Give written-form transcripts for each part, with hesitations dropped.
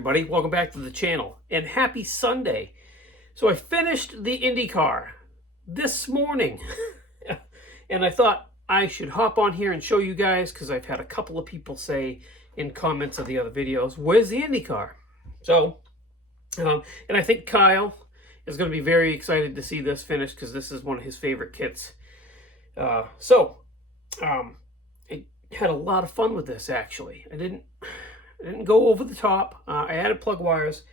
everybody. Welcome back to the channel, and happy Sunday. So I finished the Indy Car this morning, and I thought I should hop on here and show you guys, because I've had a couple of people say in comments of the other videos, where's the Indy Car? So, and I think Kyle is going to be very excited to see this finished, because this is one of his favorite kits. I had a lot of fun with this, actually. I didn't go over the top. I added plug wires,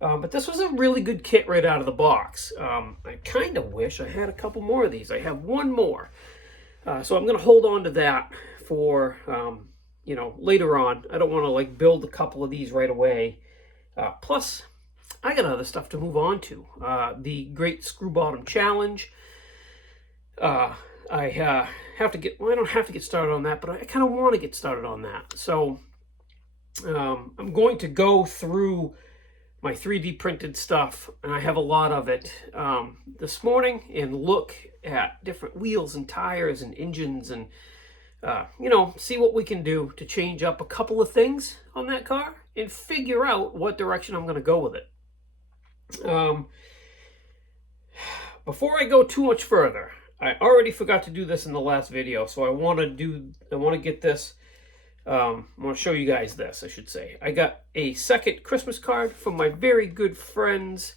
but this was a really good kit right out of the box. I kind of wish I had a couple more of these. I have one more, so I'm going to hold on to that for later on. I don't want to like build a couple of these right away. Plus, I got other stuff to move on to. The Great Screw Bottom Challenge. I have to get. Well, I don't have to get started on that, but I kind of want to get started on that. So. I'm going to go through my 3D printed stuff, and I have a lot of it, this morning, and look at different wheels and tires and engines and, see what we can do to change up a couple of things on that car and figure out what direction I'm going to go with it. Before I go too much further, I already forgot to do this in the last video, so I want to get this. I want to show you guys this, I should say. I got a second Christmas card from my very good friends,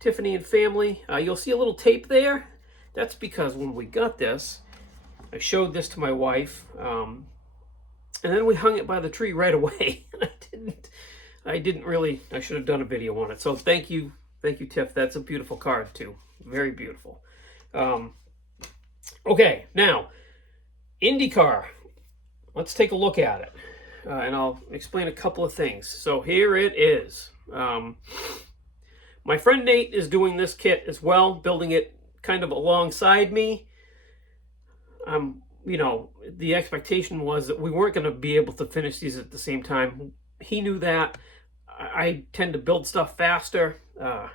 Tiffany and family. You'll see a little tape there. That's because when we got this, I showed this to my wife, and then we hung it by the tree right away. I should have done a video on it. So thank you, Tiff. That's a beautiful card too. Very beautiful. Okay, now, IndyCar. Let's take a look at it, and I'll explain a couple of things. So here it is. My friend Nate is doing this kit as well, building it kind of alongside me. The expectation was that we weren't going to be able to finish these at the same time. He knew that. I tend to build stuff faster, but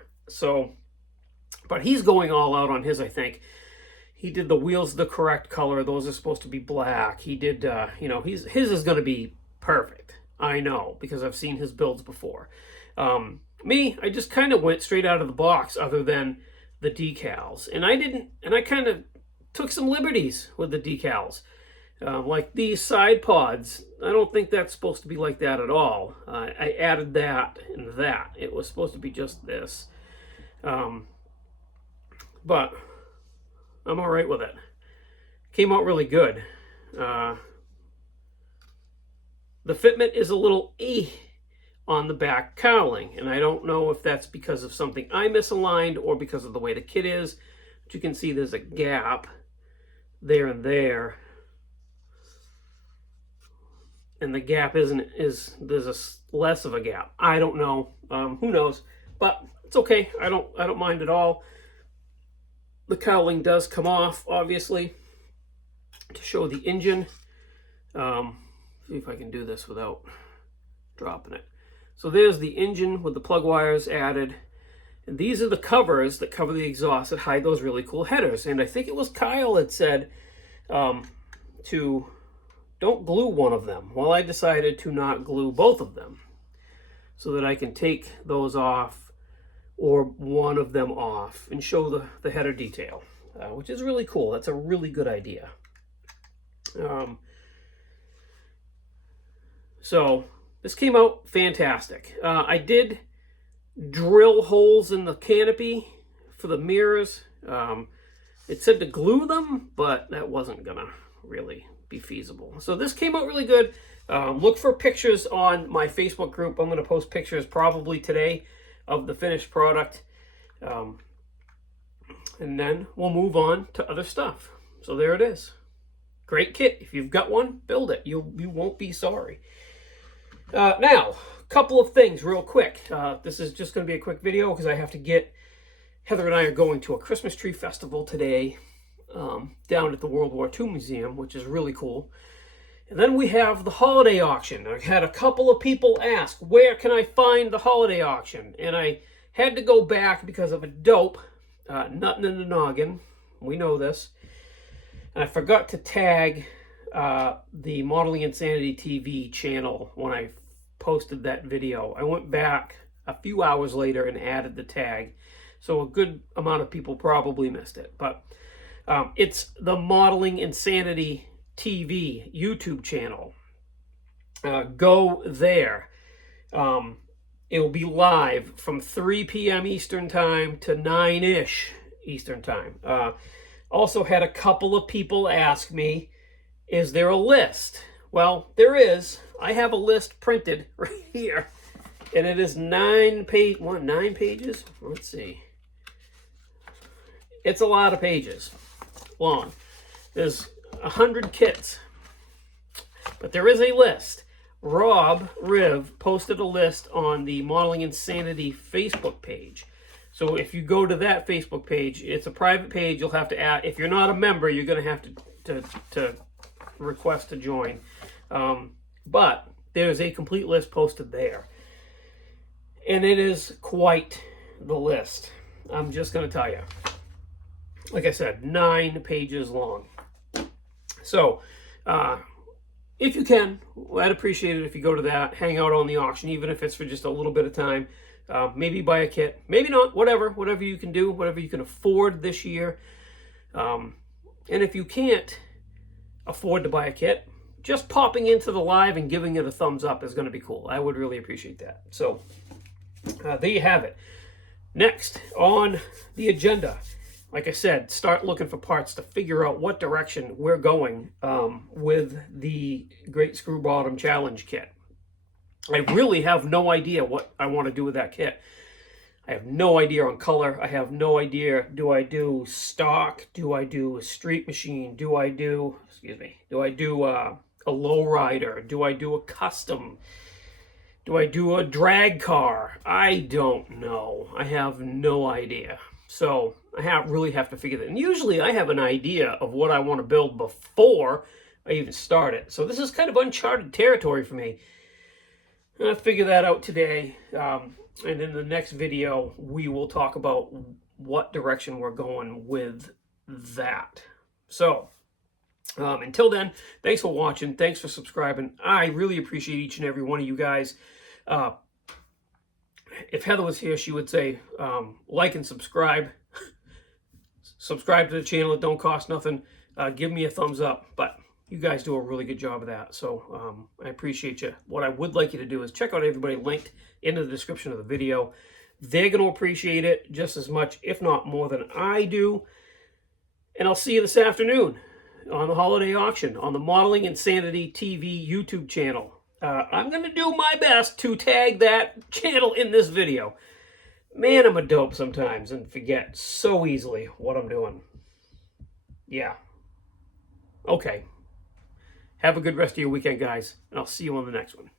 he's going all out on his, I think. He did the wheels the correct color. Those are supposed to be black. He did, his is going to be perfect. I know, because I've seen his builds before. Me, I just kind of went straight out of the box other than the decals. And I kind of took some liberties with the decals. Like these side pods, I don't think that's supposed to be like that at all. I added that and that. It was supposed to be just this. But I'm all right with it. Came out really good. The fitment is a little on the back cowling, and I don't know if that's because of something I misaligned or because of the way the kit is. But you can see there's a gap there and there, and the gap there's less of a gap. I don't know. Who knows? But it's okay. I don't mind at all. The cowling does come off, obviously, to show the engine. See if I can do this without dropping it. So there's the engine with the plug wires added. And these are the covers that cover the exhaust that hide those really cool headers. And I think it was Kyle that said to don't glue one of them. Well, I decided to not glue both of them so that I can take those off, or one of them off, and show the header detail, which is really cool. That's a really good idea. So this came out fantastic. I did drill holes in the canopy for the mirrors. It said to glue them, but that wasn't gonna really be feasible. So this came out really good. Look for pictures on my Facebook group. I'm gonna post pictures probably today of the finished product, and then we'll move on to other stuff. So there it is. Great kit. If you've got one, build it. You won't be sorry. Now, a couple of things real quick. This is just going to be a quick video because I have to get, Heather and I are going to a Christmas tree festival today down at the World War II Museum, which is really cool. And then we have the holiday auction. I had a couple of people ask, where can I find the holiday auction? And I had to go back because of a dope, nothing in the noggin. We know this. And I forgot to tag the Modeling Insanity TV channel when I posted that video. I went back a few hours later and added the tag. So a good amount of people probably missed it. But it's the Modeling Insanity TV YouTube channel. Go there. It'll be live from 3 p.m. Eastern Time to 9-ish Eastern Time. Also had a couple of people ask me, is there a list? Well, there is. I have a list printed right here. And it is 9 pages? Let's see. It's a lot of pages long. There's 100 kits. But there is a list. Rob Riv posted a list on the Modeling Insanity Facebook page. So if you go to that Facebook page, it's a private page. You'll have to add, if you're not a member, you're going to have to request to join. But there's a complete list posted there. And it is quite the list. I'm just going to tell you. Like I said, 9 pages long. So, if you can, I'd appreciate it if you go to that, hang out on the auction, even if it's for just a little bit of time. Maybe buy a kit, maybe not, whatever you can do, whatever you can afford this year. And if you can't afford to buy a kit, just popping into the live and giving it a thumbs up is going to be cool. I would really appreciate that. So, there you have it. Next on the agenda, like I said, start looking for parts to figure out what direction we're going with the Great Screw Bottom Challenge kit. I really have no idea what I want to do with that kit. I have no idea on color. I have no idea, do I do stock? Do I do a street machine? Do I do a lowrider? Do I do a custom? Do I do a drag car? I don't know. I have no idea. So I really have to figure that. And usually I have an idea of what I want to build before I even start it. So this is kind of uncharted territory for me. I'm going to figure that out today. And in the next video, we will talk about what direction we're going with that. So until then, thanks for watching. Thanks for subscribing. I really appreciate each and every one of you guys. If Heather was here, she would say, like and subscribe. Subscribe to the channel. It don't cost nothing. Give me a thumbs up. But you guys do a really good job of that. So I appreciate you. What I would like you to do is check out everybody linked in the description of the video. They're going to appreciate it just as much, if not more than I do. And I'll see you this afternoon on the holiday auction on the Modeling Insanity TV YouTube channel. I'm going to do my best to tag that channel in this video. Man, I'm a dope sometimes and forget so easily what I'm doing. Yeah. Okay. Have a good rest of your weekend, guys, and I'll see you on the next one.